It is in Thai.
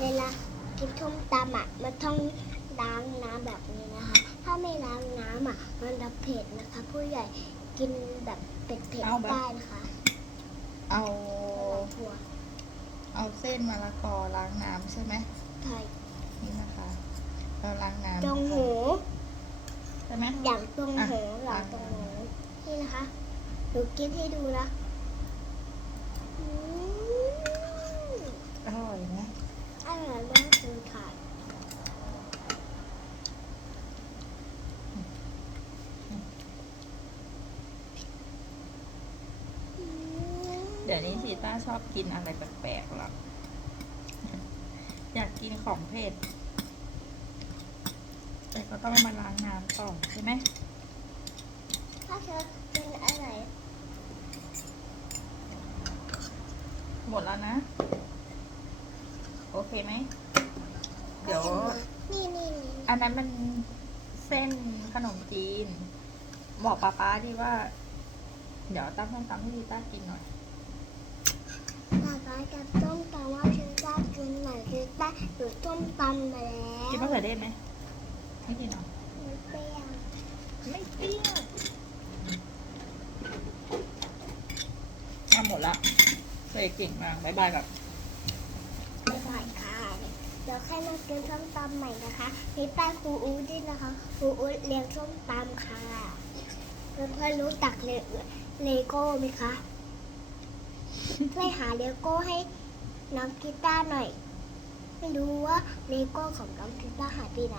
เวลากินส้มตำอะมันต้องล้างน้ำแบบนี้นะคะ ถ้าไม่ล้างน้ำอะมันจะเผ็ดนะคะ ผู้ใหญ่กินแบบเผ็ดเอาแบบ ๆได้นะคะเอาถั่วเอาเส้นมะละกอล้างน้ำใช่ไหมไทยนี่นะคะ เราล้างน้ำตรงหูใช่ไหม อย่างตรงหูอะหลังตรงหูนี่นะคะหนูกินให้ดูนะอืม อร่อยไหม อร่อยมากเลยค่ะอืม เดี๋ยวนี้ชีต้าชอบกินอะไรแปลกๆหรออยากกินของเผ็ดแต่ก็ต้องมาล้างน้ำก่อนใช่ไหมถ้าเธอเป็นอะไรหมดแล้วนะ โอเคไหม เดี๋ยวนี่นี่นี่อันนั้นมันเส้นขนมจีน บอกป้าป้าดีว่า เดี๋ยวตั้งต้มตำให้ลีต้ากินหน่อย ป้าป้าจะต้มตำว่าฉันจะกินไหนฉันจะหนูต้มตำมาแล้วกินมะเขือเทศไหมให้กินหน่อยไม่เปรี้ยวไม่เปรี้ยวทำหมดละเสยเก่งมากบายบายแบบไม่ไหวค่ะเดี๋ยวแค่มากินส้มตำใหม่นะคะมีป้าครูอู๊ดด้วยนะคะครูอู๊ดเลี้ยงส้มตำค่ะเพื่อนๆรู้จักเลเลโก้ไหมคะ ช่วยหาเลโก้ให้น้องกีตาร์หน่อย ไม่รู้ว่าเลโก้ของน้องกีตาร์หายไปไหน